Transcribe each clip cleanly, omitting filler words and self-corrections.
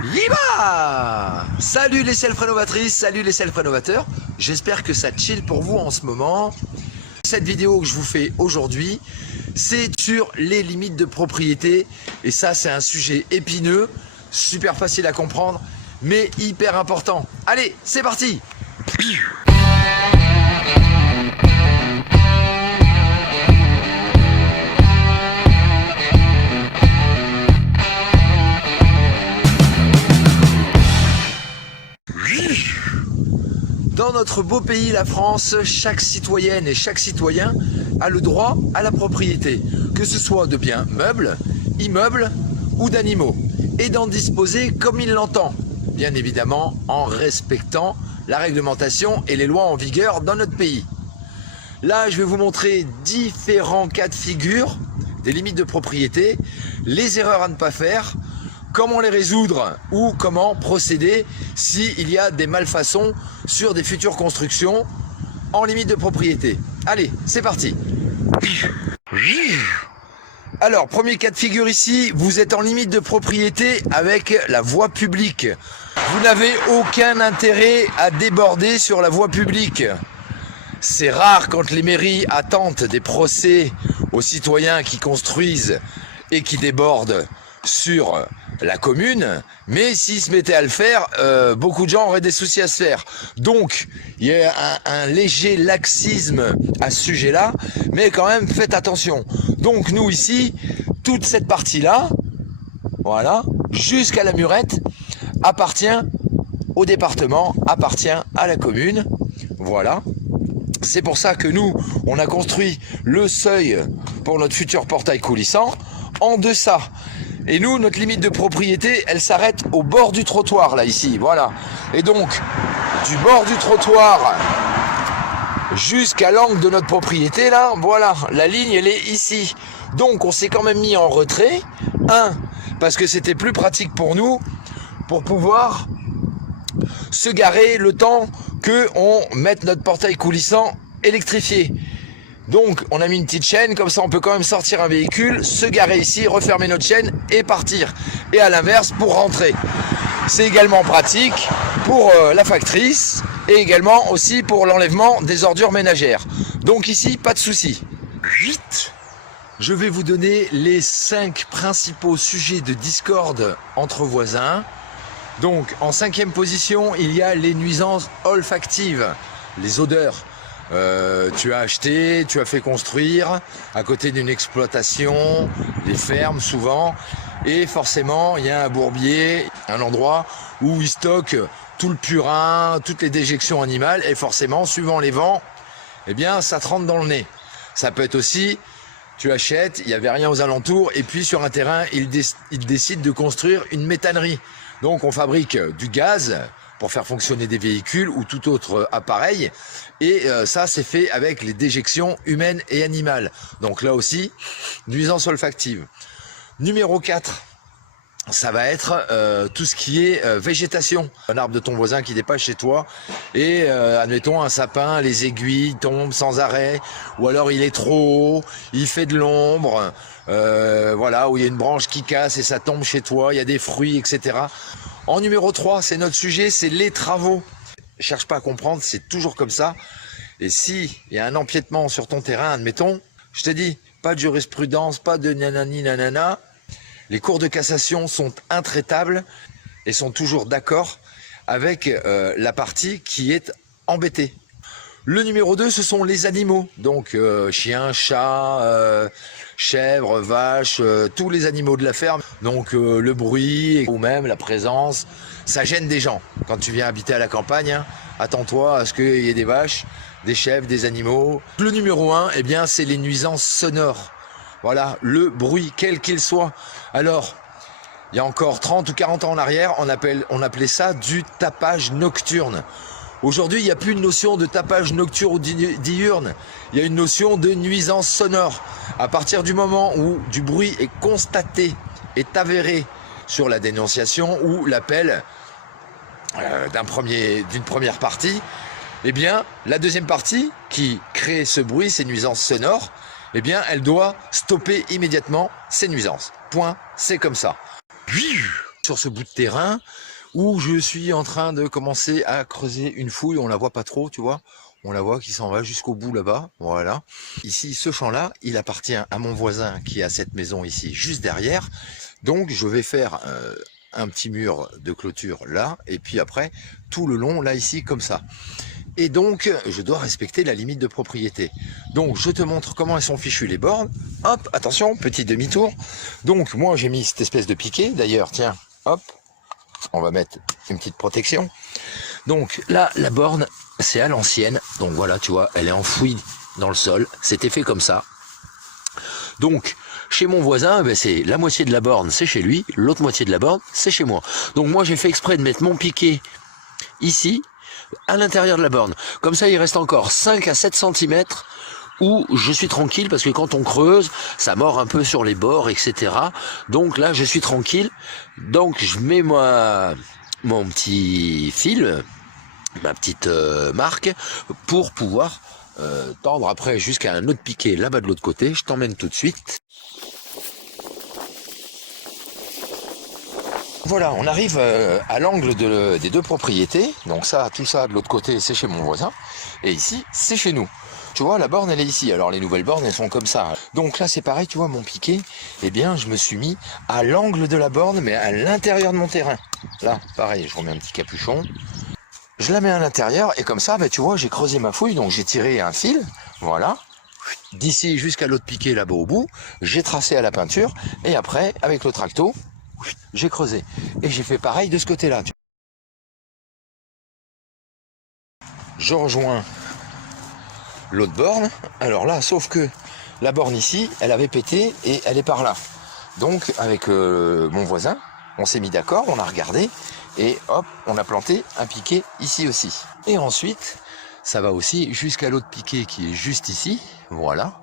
Yiba! Salut les self-rénovatrices, salut les self-rénovateurs. J'espère que ça chill pour vous en ce moment. Cette vidéo que je vous fais aujourd'hui, c'est sur les limites de propriété. Et ça, c'est un sujet épineux, super facile à comprendre, mais hyper important. Allez, c'est parti! Dans notre beau pays, la France, chaque citoyenne et chaque citoyen a le droit à la propriété, que ce soit de biens meubles, immeubles ou d'animaux, et d'en disposer comme il l'entend, bien évidemment en respectant la réglementation et les lois en vigueur dans notre pays. Là, je vais vous montrer différents cas de figure des limites de propriété, les erreurs à ne pas faire, comment les résoudre ou comment procéder s'il y a des malfaçons sur des futures constructions en limite de propriété. Allez, c'est parti. Alors, premier cas de figure ici, vous êtes en limite de propriété avec la voie publique. Vous n'avez aucun intérêt à déborder sur la voie publique. C'est rare quand les mairies attendent des procès aux citoyens qui construisent et qui débordent sur la commune, mais s'ils se mettaient à le faire, beaucoup de gens auraient des soucis à se faire. Donc, il y a un léger laxisme à ce sujet-là, mais quand même, faites attention. Donc, nous ici, toute cette partie-là, voilà, jusqu'à la murette, appartient au département, appartient à la commune, voilà. C'est pour ça que nous, on a construit le seuil pour notre futur portail coulissant en deçà. Et nous, notre limite de propriété, elle s'arrête au bord du trottoir, là, ici, voilà. Et donc, du bord du trottoir jusqu'à l'angle de notre propriété, là, voilà, la ligne, elle est ici. Donc, on s'est quand même mis en retrait. Parce que c'était plus pratique pour nous, pour pouvoir se garer le temps qu'on mette notre portail coulissant électrifié. Donc, on a mis une petite chaîne, comme ça on peut quand même sortir un véhicule, se garer ici, refermer notre chaîne et partir. Et à l'inverse, pour rentrer. C'est également pratique pour la factrice et également aussi pour l'enlèvement des ordures ménagères. Donc ici, pas de souci. Vite, je vais vous donner les 5 principaux sujets de discorde entre voisins. Donc, en 5e position, il y a les nuisances olfactives, les odeurs. Tu as acheté, tu as fait construire à côté d'une exploitation, des fermes souvent, et forcément il y a un bourbier, un endroit où ils stockent tout le purin, toutes les déjections animales, et forcément suivant les vents, eh bien ça te rentre dans le nez. Ça peut être aussi, tu achètes, il n'y avait rien aux alentours, et puis sur un terrain, ils décident de construire une méthanerie. Donc on fabrique du gaz pour faire fonctionner des véhicules ou tout autre appareil. Et ça, c'est fait avec les déjections humaines et animales. Donc là aussi, nuisance olfactive. Numéro 4, ça va être tout ce qui est végétation. Un arbre de ton voisin qui dépasse chez toi et admettons un sapin, les aiguilles tombent sans arrêt, ou alors il est trop haut, il fait de l'ombre, voilà, où il y a une branche qui casse et ça tombe chez toi, il y a des fruits, etc. En numéro 3, c'est notre sujet, c'est les travaux. Cherche pas à comprendre, c'est toujours comme ça. Et si il y a un empiètement sur ton terrain, admettons, je te dis, pas de jurisprudence, pas de nanani nanana. Les cours de cassation sont intraitables et sont toujours d'accord avec la partie qui est embêtée. Le numéro 2, ce sont les animaux. Donc chiens, chats, chèvres, vaches, tous les animaux de la ferme. Donc le bruit ou même la présence, ça gêne des gens. Quand tu viens habiter à la campagne, hein, attends-toi à ce qu'il y ait des vaches, des chèvres, des animaux. Le numéro 1, eh bien, c'est les nuisances sonores. Voilà, le bruit, quel qu'il soit. Alors, il y a encore 30 ou 40 ans en arrière, on appelait ça du tapage nocturne. Aujourd'hui, il n'y a plus une notion de tapage nocturne ou diurne. Il y a une notion de nuisance sonore. À partir du moment où du bruit est constaté, est avéré sur la dénonciation ou l'appel d'une première partie, eh bien, la deuxième partie qui crée ce bruit, ces nuisances sonores, eh bien, elle doit stopper immédiatement ces nuisances. Point, c'est comme ça. sur ce bout de terrain où je suis en train de commencer à creuser une fouille. On la voit pas trop, tu vois. On la voit qui s'en va jusqu'au bout là-bas. Voilà. Ici, ce champ-là, il appartient à mon voisin qui a cette maison ici, juste derrière. Donc, je vais faire un petit mur de clôture là, et puis après, tout le long, là, ici, comme ça. Et donc, je dois respecter la limite de propriété. Donc, je te montre comment elles sont fichues les bornes. Hop, attention, petit demi-tour. Donc, moi, j'ai mis cette espèce de piquet. D'ailleurs, tiens, hop, on va mettre une petite protection. Donc, là, la borne, c'est à l'ancienne. Donc, voilà, tu vois, elle est enfouie dans le sol. C'était fait comme ça. Donc, chez mon voisin, ben c'est la moitié de la borne, c'est chez lui. L'autre moitié de la borne, c'est chez moi. Donc, moi, j'ai fait exprès de mettre mon piquet ici, à l'intérieur de la borne. Comme ça, il reste encore 5 à 7 cm où je suis tranquille, parce que quand on creuse, ça mord un peu sur les bords, etc. Donc là, je suis tranquille. Donc, je mets mon petit fil, ma petite marque, pour pouvoir tendre après jusqu'à un autre piquet là-bas de l'autre côté. Je t'emmène tout de suite. Voilà, on arrive à l'angle des deux propriétés. Donc ça, tout ça de l'autre côté, c'est chez mon voisin. Et ici, c'est chez nous. Tu vois, la borne, elle est ici. Alors les nouvelles bornes, elles sont comme ça. Donc là, c'est pareil, tu vois, mon piquet, eh bien, je me suis mis à l'angle de la borne, mais à l'intérieur de mon terrain. Là, pareil, je remets un petit capuchon. Je la mets à l'intérieur et comme ça, ben, tu vois, j'ai creusé ma fouille. Donc j'ai tiré un fil, voilà. D'ici jusqu'à l'autre piquet là-bas au bout. J'ai tracé à la peinture. Et après, avec le tracto, j'ai creusé. Et j'ai fait pareil de ce côté-là. Je rejoins l'autre borne. Alors là, sauf que la borne ici, elle avait pété et elle est par là. Donc, avec mon voisin, on s'est mis d'accord, on a regardé. Et hop, on a planté un piquet ici aussi. Et ensuite, ça va aussi jusqu'à l'autre piquet qui est juste ici. Voilà.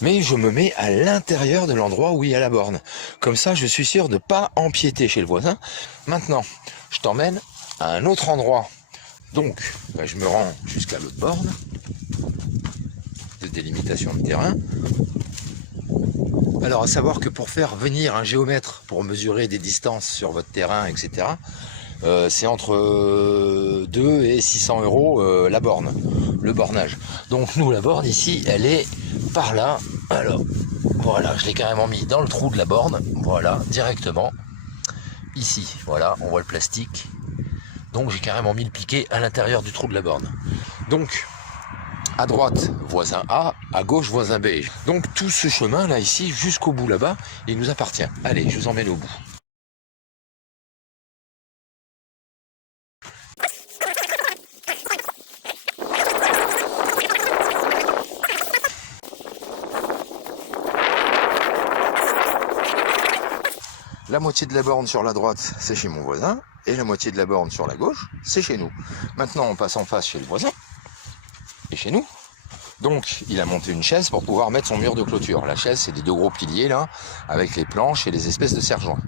Mais je me mets à l'intérieur de l'endroit où il y a la borne. Comme ça, je suis sûr de ne pas empiéter chez le voisin. Maintenant, je t'emmène à un autre endroit. Donc, ben, je me rends jusqu'à l'autre borne de délimitation de terrain. Alors, à savoir que pour faire venir un géomètre pour mesurer des distances sur votre terrain, etc., c'est entre 2 et 600 € la borne, le bornage. Donc nous, la borne ici, elle est par là. Alors, voilà, je l'ai carrément mis dans le trou de la borne. Voilà, directement. Ici, voilà, on voit le plastique. Donc j'ai carrément mis le piquet à l'intérieur du trou de la borne. Donc, à droite, voisin A, à gauche, voisin B. Donc tout ce chemin là, ici, jusqu'au bout là-bas, il nous appartient. Allez, je vous emmène au bout. La moitié de la borne sur la droite, c'est chez mon voisin, et la moitié de la borne sur la gauche, c'est chez nous. Maintenant, on passe en face chez le voisin, et chez nous. Donc, il a monté une chaise pour pouvoir mettre son mur de clôture. La chaise, c'est des deux gros piliers, là, avec les planches et les espèces de serre-joints.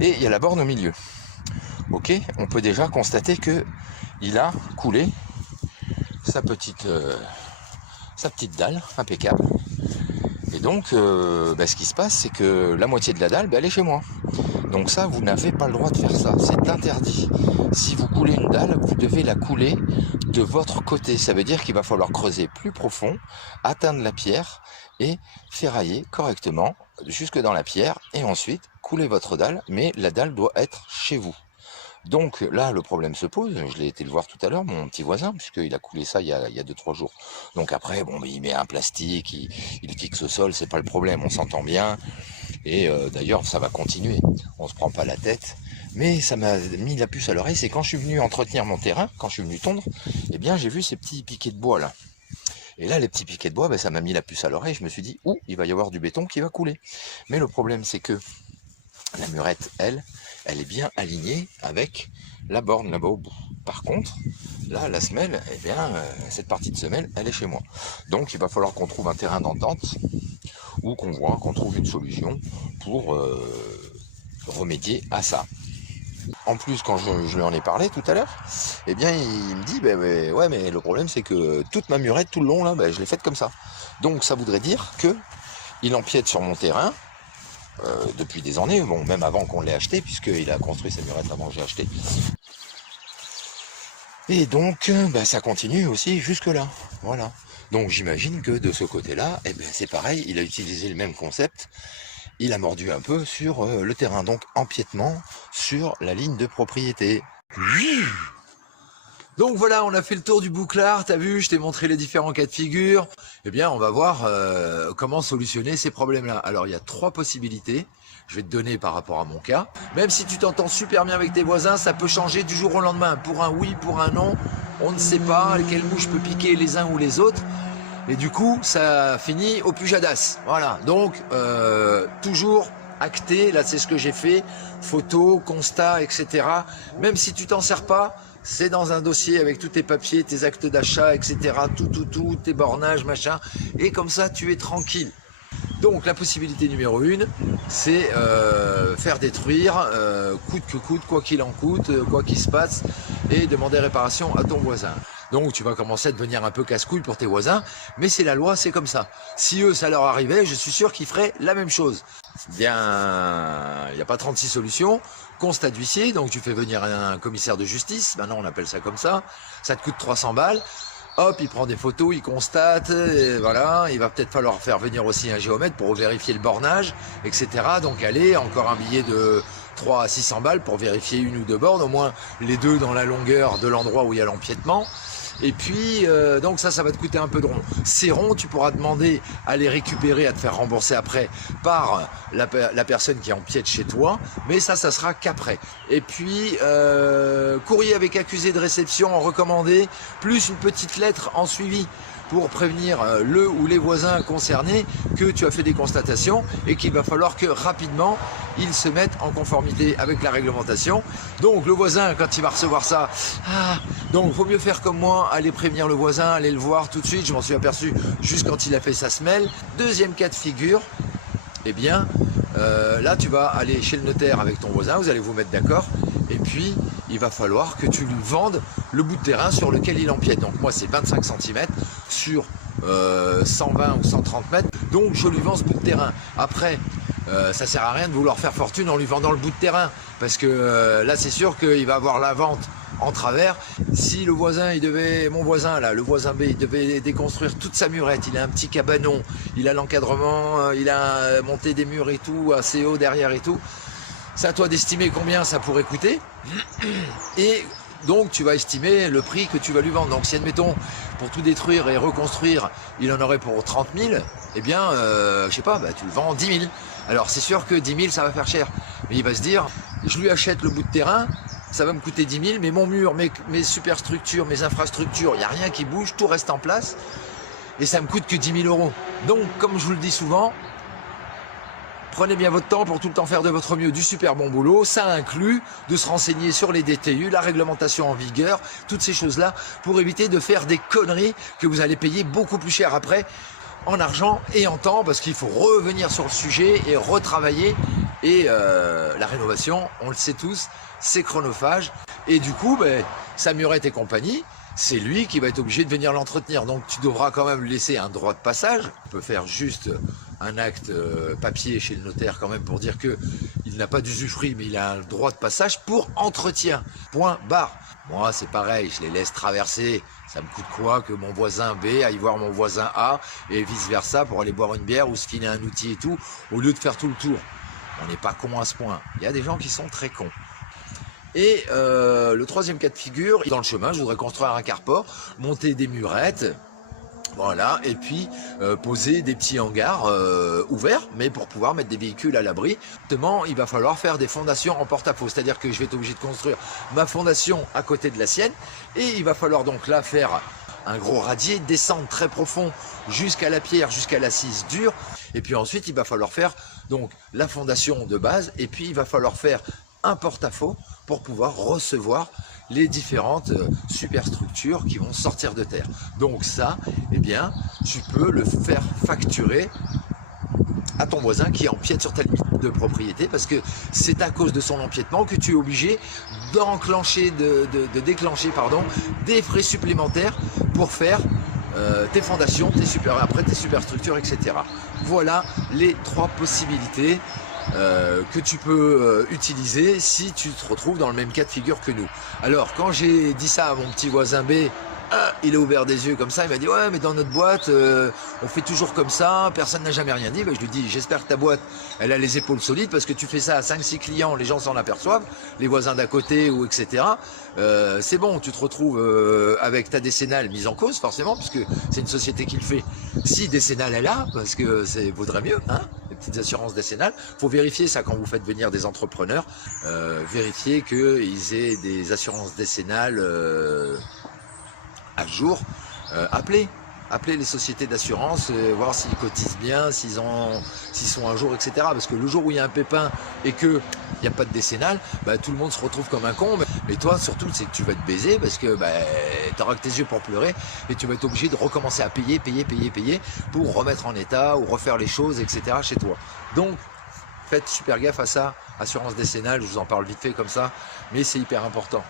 Et il y a la borne au milieu. Ok, on peut déjà constater que il a coulé sa petite dalle, impeccable. Et donc, ce qui se passe, c'est que la moitié de la dalle, elle est chez moi. Donc ça, vous n'avez pas le droit de faire ça, c'est interdit. Si vous coulez une dalle, vous devez la couler de votre côté. Ça veut dire qu'il va falloir creuser plus profond, atteindre la pierre et ferrailler correctement jusque dans la pierre. Et ensuite, couler votre dalle, mais la dalle doit être chez vous. Donc là, le problème se pose. Je l'ai été le voir tout à l'heure, mon petit voisin, puisqu'il a coulé ça il y a 2-3 jours. Donc après, bon, il met un plastique, il fixe au sol, c'est pas le problème, on s'entend bien. Et d'ailleurs, ça va continuer. On se prend pas la tête. Mais ça m'a mis la puce à l'oreille, c'est quand je suis venu entretenir mon terrain, quand je suis venu tondre, eh bien j'ai vu ces petits piquets de bois là. Et là, les petits piquets de bois, ça m'a mis la puce à l'oreille. Je me suis dit, il va y avoir du béton qui va couler. Mais le problème, c'est que la murette, elle est bien alignée avec la borne là-bas au bout. Par contre, là, la semelle, eh bien, cette partie de semelle, elle est chez moi. Donc, il va falloir qu'on trouve un terrain d'entente ou qu'on trouve une solution pour remédier à ça. En plus, quand je lui en ai parlé tout à l'heure, eh bien, il me dit, ouais, mais le problème, c'est que toute ma murette, tout le long, là, je l'ai faite comme ça. Donc, ça voudrait dire que il empiète sur mon terrain, depuis des années, bon, même avant qu'on l'ait acheté, puisqu'il a construit sa murette avant que j'ai acheté. Et donc, ça continue aussi jusque-là, voilà. Donc j'imagine que de ce côté-là, eh ben, c'est pareil, il a utilisé le même concept, il a mordu un peu sur le terrain, donc empiètement sur la ligne de propriété. Donc voilà, on a fait le tour du bouclard, t'as vu, je t'ai montré les différents cas de figure. Eh bien, on va voir comment solutionner ces problèmes-là. Alors, il y a 3 possibilités, je vais te donner par rapport à mon cas. Même si tu t'entends super bien avec tes voisins, ça peut changer du jour au lendemain. Pour un oui, pour un non, on ne sait pas quelle mouche peut piquer les uns ou les autres. Et du coup, ça finit au pujadas. Voilà, donc toujours acté, là c'est ce que j'ai fait, photo, constat, etc. Même si tu t'en sers pas, c'est dans un dossier avec tous tes papiers, tes actes d'achat, etc. Tout, tes bornages, machin. Et comme ça, tu es tranquille. Donc la possibilité numéro 1, c'est faire détruire, coûte que coûte, quoi qu'il en coûte, quoi qu'il se passe, et demander réparation à ton voisin. Donc tu vas commencer à devenir un peu casse-couille pour tes voisins, mais c'est la loi, c'est comme ça. Si eux, ça leur arrivait, je suis sûr qu'ils feraient la même chose. Bien, il n'y a pas 36 solutions. Constat d'huissier, donc tu fais venir un commissaire de justice, maintenant on appelle ça comme ça te coûte 300 balles. Hop, il prend des photos, il constate, et voilà, il va peut-être falloir faire venir aussi un géomètre pour vérifier le bornage, etc. Donc allez, encore un billet de 300 à 600 balles pour vérifier 1 ou 2 bornes, au moins les 2 dans la longueur de l'endroit où il y a l'empiètement. Et puis, donc ça va te coûter un peu de rond. Ces ronds, tu pourras demander à les récupérer, à te faire rembourser après par la personne qui empiète chez toi. Mais ça sera qu'après. Et puis, courrier avec accusé de réception en recommandé, plus une petite lettre en suivi pour prévenir le ou les voisins concernés que tu as fait des constatations et qu'il va falloir que rapidement ils se mettent en conformité avec la réglementation. Donc le voisin, quand il va recevoir ça, donc il vaut mieux faire comme moi, aller prévenir le voisin, aller le voir tout de suite. Je m'en suis aperçu juste quand il a fait sa semelle. Deuxième cas de figure, eh bien là tu vas aller chez le notaire avec ton voisin, vous allez vous mettre d'accord, et puis il va falloir que tu lui vendes le bout de terrain sur lequel il empiète. Donc moi c'est 25 cm sur 120 ou 130 mètres, donc je lui vends ce bout de terrain. Après, ça sert à rien de vouloir faire fortune en lui vendant le bout de terrain, parce que là c'est sûr qu'il va avoir la vente en travers. Si le voisin, mon voisin là, le voisin B, il devait déconstruire toute sa murette, il a un petit cabanon, il a l'encadrement, il a monté des murs et tout, assez haut derrière et tout, c'est à toi d'estimer combien ça pourrait coûter, et donc tu vas estimer le prix que tu vas lui vendre. Donc si admettons, pour tout détruire et reconstruire, il en aurait pour 30 000, eh bien, je sais pas, tu le vends 10 000. Alors c'est sûr que 10 000 ça va faire cher, mais il va se dire, je lui achète le bout de terrain, ça va me coûter 10 000, mais mon mur, mes superstructures, mes infrastructures, il n'y a rien qui bouge, tout reste en place, et ça me coûte que 10 000 €. Donc comme je vous le dis souvent, prenez bien votre temps pour tout le temps faire de votre mieux du super bon boulot. Ça inclut de se renseigner sur les DTU, la réglementation en vigueur, toutes ces choses-là, pour éviter de faire des conneries que vous allez payer beaucoup plus cher après, en argent et en temps, parce qu'il faut revenir sur le sujet et retravailler. Et la rénovation, on le sait tous, c'est chronophage. Et du coup, sa murette et compagnie, c'est lui qui va être obligé de venir l'entretenir. Donc tu devras quand même lui laisser un droit de passage. Tu peux faire juste un acte papier chez le notaire quand même pour dire que il n'a pas d'usufruit, mais il a un droit de passage pour entretien. Point barre. Moi c'est pareil, je les laisse traverser. Ça me coûte quoi que mon voisin B aille voir mon voisin A et vice versa pour aller boire une bière ou se filer un outil et tout, au lieu de faire tout le tour. On n'est pas con à ce point. Il y a des gens qui sont très cons. Et le troisième cas de figure, dans le chemin, je voudrais construire un carport, monter des murettes, voilà, et puis poser des petits hangars ouverts, mais pour pouvoir mettre des véhicules à l'abri. Justement, il va falloir faire des fondations en porte-à-faux, c'est-à-dire que je vais être obligé de construire ma fondation à côté de la sienne, et il va falloir donc là faire un gros radier, descendre très profond jusqu'à la pierre, jusqu'à l'assise dure, et puis ensuite il va falloir faire donc la fondation de base, et puis il va falloir faire un porte-à-faux pour pouvoir recevoir les différentes superstructures qui vont sortir de terre. Donc ça, eh bien, tu peux le faire facturer à ton voisin qui empiète sur ta limite de propriété, parce que c'est à cause de son empiètement que tu es obligé d'enclencher, de déclencher des frais supplémentaires pour faire tes fondations, après tes superstructures, etc. Voilà les 3 possibilités. que tu peux utiliser si tu te retrouves dans le même cas de figure que nous. Alors quand j'ai dit ça à mon petit voisin B, il a ouvert des yeux comme ça, il m'a dit ouais mais dans notre boîte on fait toujours comme ça, personne n'a jamais rien dit. Ben, je lui dis j'espère que ta boîte elle a les épaules solides parce que tu fais ça à 5-6 clients, les gens s'en aperçoivent, les voisins d'à côté ou etc. C'est bon, tu te retrouves avec ta décennale mise en cause forcément puisque c'est une société qui le fait. Si décennale est là, parce que ça vaudrait mieux, hein, les petites assurances décennales, faut vérifier ça quand vous faites venir des entrepreneurs, vérifier qu'ils aient des assurances décennales à jour, appelez les sociétés d'assurance, voir s'ils cotisent bien, s'ils sont à jour, etc. Parce que le jour où il y a un pépin et que il n'y a pas de décennale, bah, tout le monde se retrouve comme un con. Mais toi, surtout, c'est que tu vas te baiser parce que bah, tu auras que tes yeux pour pleurer et tu vas être obligé de recommencer à payer pour remettre en état ou refaire les choses, etc. chez toi. Donc, faites super gaffe à ça. Assurance décennale, je vous en parle vite fait comme ça, mais c'est hyper important.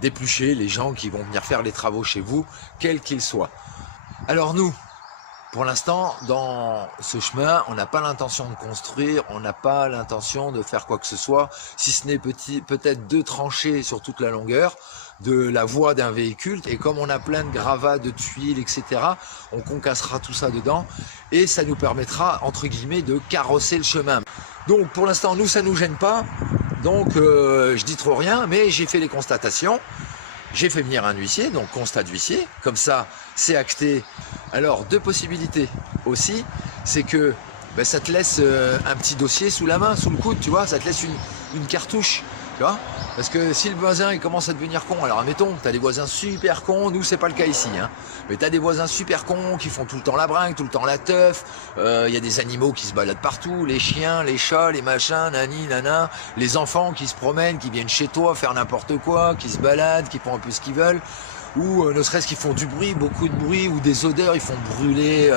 D'éplucher les gens qui vont venir faire les travaux chez vous, quels qu'ils soient. Alors nous, pour l'instant, dans ce chemin, on n'a pas l'intention de construire, on n'a pas l'intention de faire quoi que ce soit, si ce n'est peut-être 2 tranchées sur toute la longueur de la voie d'un véhicule. Et comme on a plein de gravats, de tuiles, etc., on concassera tout ça dedans et ça nous permettra, entre guillemets, de carrosser le chemin. Donc pour l'instant, nous, ça ne nous gêne pas. Donc je dis trop rien, mais j'ai fait les constatations. J'ai fait venir un huissier, donc constat d'huissier, comme ça c'est acté. Alors 2 possibilités aussi, c'est que ben, ça te laisse un petit dossier sous la main, sous le coude, tu vois, ça te laisse une cartouche, tu vois. Parce que si le voisin il commence à devenir con, alors admettons, tu as des voisins super cons, nous c'est pas le cas ici, hein, mais tu as des voisins super cons qui font tout le temps la bringue, tout le temps la teuf, y a des animaux qui se baladent partout, les chiens, les chats, les machins, nani, nana, les enfants qui se promènent, qui viennent chez toi faire n'importe quoi, qui se baladent, qui font un peu ce qu'ils veulent, ou ne serait-ce qu'ils font du bruit, beaucoup de bruit, ou des odeurs, ils font brûler...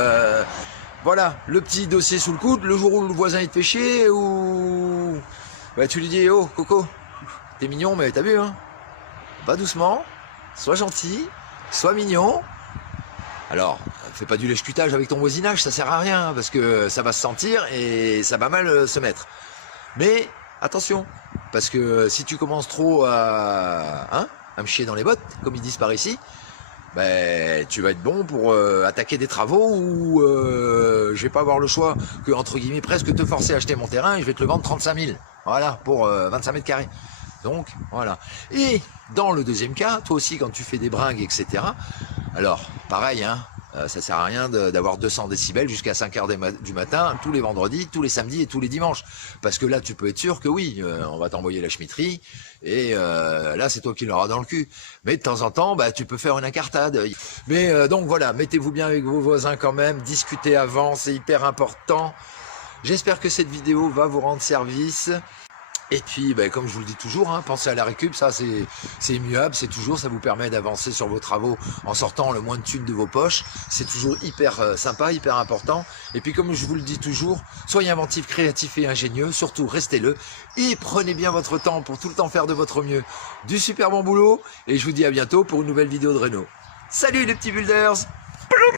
Voilà, le petit dossier sous le coude, le jour où le voisin il te fait chier, ou... Bah, tu lui dis, oh Coco, t'es mignon, mais t'as vu, hein? Va doucement, sois gentil, sois mignon. Alors, fais pas du lèche-cutage avec ton voisinage, ça sert à rien, parce que ça va se sentir et ça va mal se mettre. Mais attention, parce que si tu commences trop à me chier dans les bottes, comme ils disent par ici, ben, tu vas être bon pour attaquer des travaux où je vais pas avoir le choix que, entre guillemets, presque te forcer à acheter mon terrain et je vais te le vendre 35 000. Voilà, pour 25 mètres carrés. Donc, voilà. Et dans le deuxième cas, toi aussi, quand tu fais des bringues, etc., alors, pareil, hein, ça sert à rien d'avoir 200 décibels jusqu'à 5h du matin, tous les vendredis, tous les samedis et tous les dimanches. Parce que là, tu peux être sûr que oui, on va t'envoyer la schmitterie, et là, c'est toi qui l'auras dans le cul. Mais de temps en temps, bah, tu peux faire une incartade. Mais donc voilà, mettez-vous bien avec vos voisins quand même, discutez avant, c'est hyper important. J'espère que cette vidéo va vous rendre service. Et puis, ben, comme je vous le dis toujours, hein, pensez à la récup, ça c'est immuable, c'est toujours, ça vous permet d'avancer sur vos travaux en sortant le moins de thunes de vos poches. C'est toujours hyper sympa, hyper important. Et puis comme je vous le dis toujours, soyez inventif, créatif et ingénieux, surtout restez-le. Et prenez bien votre temps pour tout le temps faire de votre mieux. Du super bon boulot, et je vous dis à bientôt pour une nouvelle vidéo de Renault. Salut les petits builders!